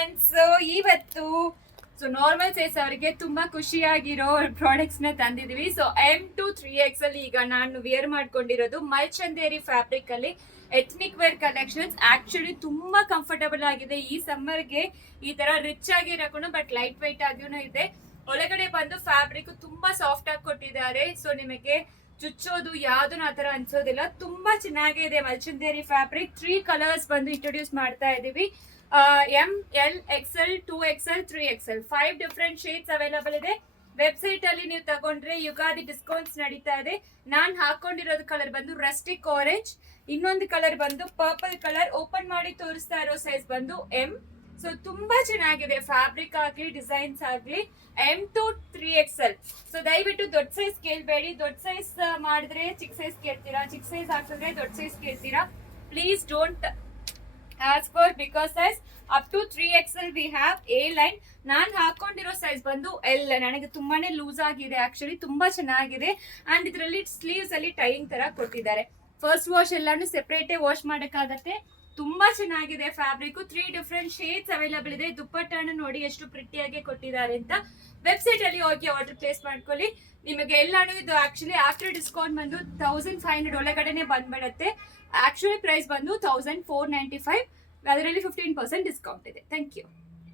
Friends, ಇವತ್ತು normal size ಅವರಿಗೆ ತುಂಬಾ ಖುಷಿಯಾಗಿರೋ ಪ್ರಾಡಕ್ಟ್ಸ್ ನ ತಂದಿದೀವಿ. ಸೊ M2 3XL ಈಗ ನಾನು ವೇರ್ ಮಾಡ್ಕೊಂಡಿರೋದು ಮಲ್ಚಂದೇರಿ ಫ್ಯಾಬ್ರಿಕ್ ಅಲ್ಲಿ ಎಥ್ನಿಕ್ ವೇರ್ ಕಲೆಕ್ಷನ್ಸ್. ಆಕ್ಚುಲಿ ತುಂಬಾ ಕಂಫರ್ಟಬಲ್ ಆಗಿದೆ ಈ ಸಮ್ಮರ್ಗೆ. ಈ ತರ ರಿಚ್ ಆಗಿ ಇರಕೊಂಡು ಬಟ್ ಲೈಟ್ ವೈಟ್ ಆಗಿನೂ ಇದೆ. ಒಳಗಡೆ ಬಂದು ಫ್ಯಾಬ್ರಿಕ್ ತುಂಬಾ ಸಾಫ್ಟ್ ಆಗಿ ಕೊಟ್ಟಿದ್ದಾರೆ. ಸೊ ನಿಮಗೆ ಚುಚ್ಚೋದು ಯಾವ್ದನ್ನ ಆತರ ಅನ್ಸೋದಿಲ್ಲ. ತುಂಬಾ ಚೆನ್ನಾಗಿದೆ ಮಲ್ಚಂದೇರಿ ಫ್ಯಾಬ್ರಿಕ್. 3 ಕಲರ್ಸ್ ಬಂದು ಇಂಟ್ರೊಡ್ಯೂಸ್ ಮಾಡ್ತಾ ಇದೀವಿ. ML XL 2XL 3XL 5 different shades available ಇದೆ. ವೆಬ್ಸೈಟ್ ಅಲ್ಲಿ ನೀವು ತಗೊಂಡ್ರೆ ಯುಗಾದಿ ಡಿಸ್ಕೌಂಟ್ಸ್ ನಡೀತಾ ಇದೆ. ನಾನ್ ಹಾಕೊಂಡಿರೋದು ಕಲರ್ ಬಂದು ರಸ್ಟಿಕ್ ಆರೆಂಜ್, ಇನ್ನೊಂದು ಕಲರ್ ಬಂದು ಪರ್ಪಲ್ ಕಲರ್. ಓಪನ್ ಮಾಡಿ ತೋರಿಸ್ತಾ ಇರೋ ಸೈಜ್ ಬಂದು M. ಸೊ ತುಂಬಾ ಚೆನ್ನಾಗಿದೆ ಫ್ಯಾಬ್ರಿಕ್ ಆಗ್ಲಿ ಡಿಸೈನ್ಸ್ ಆಗ್ಲಿ. M2 3XL. ಸೊ ದಯವಿಟ್ಟು ದೊಡ್ಡ ಸೈಜ್ ಕೇಳ್ಬೇಡಿ. ದೊಡ್ಡ ಸೈಜ್ ಮಾಡಿದ್ರೆ ಚಿಕ್ಕ ಸೈಜ್ ಕೇಳ್ತೀರಾ, ಚಿಕ್ಕ ಸೈಜ್ ಹಾಕಿದ್ರೆ ದೊಡ್ಡ ಸೈಜ್ ಕೇಳ್ತೀರಾ. Please don't ask for because size up to 3XL we have A line. ನಾನ್ ಹಾಕೊಂಡಿರೋ ಸೈಜ್ ಬಂದು L. ನನಗೆ ತುಂಬಾನೇ ಲೂಸ್ ಆಗಿದೆ, ಆಕ್ಚುಲಿ ತುಂಬಾ ಚೆನ್ನಾಗಿದೆ. ಅಂಡ್ ಇದರಲ್ಲಿ ಸ್ಲೀವ್ಸ್ ಅಲ್ಲಿ ಟೈಯಿಂಗ್ ತರ ಕೊಟ್ಟಿದ್ದಾರೆ. ಫಸ್ಟ್ ವಾಶ್ ಎಲ್ಲಾನು ಸೆಪರೇಟೇ ವಾಶ್ ಮಾಡಕ್ಕಾಗತ್ತೆ. ತುಂಬಾ ಚೆನ್ನಾಗಿದೆ ಫ್ಯಾಬ್ರಿಕ್. 3 ಡಿಫ್ರೆಂಟ್ ಶೇಡ್ಸ್ ಅವೈಲಬಲ್ ಇದೆ. ದುಪ್ಪಟ್ಟನ್ನು ನೋಡಿ ಎಷ್ಟು ಪ್ರಿಟಿಯಾಗಿ ಕೊಟ್ಟಿದ್ದಾರೆ ಅಂತ. ವೆಬ್ಸೈಟ್ ಅಲ್ಲಿ ಹೋಗಿ ಆರ್ಡರ್ ಪ್ಲೇಸ್ ಮಾಡ್ಕೊಳ್ಳಿ. ನಿಮಗೆ ಎಲ್ಲಾನು ಇದು ಆಕ್ಚುಲಿ ಆಫ್ಟರ್ ಡಿಸ್ಕೌಂಟ್ ಬಂದು 1500 ಒಳಗಡೆನೆ ಬಂದ್ಬಿಡುತ್ತೆ. ಆಕ್ಚುಲಿ ಪ್ರೈಸ್ ಬಂದು 1495. ಅದರಲ್ಲಿ 15% ಡಿಸ್ಕೌಂಟ್ ಇದೆ. Thank you.